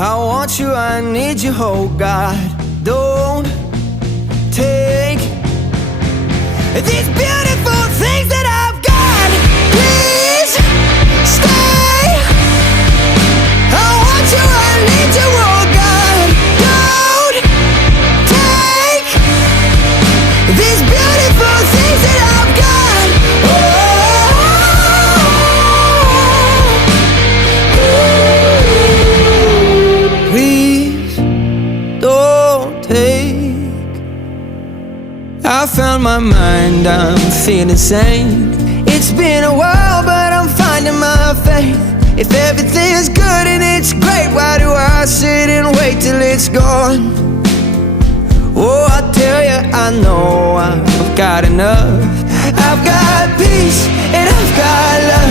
I want you, I need you, oh God. Don't take these beautiful things that I've got. Please stay. I want you, I need you, oh God. Don't take these beautiful things that I've got. Please don't take. I found my mind, I'm feeling sane. It's been a while, but I'm finding my faith. If everything's good and it's great, why do I sit and wait till it's gone? Oh, I tell you, I know I've got enough. I've got peace and I've got love.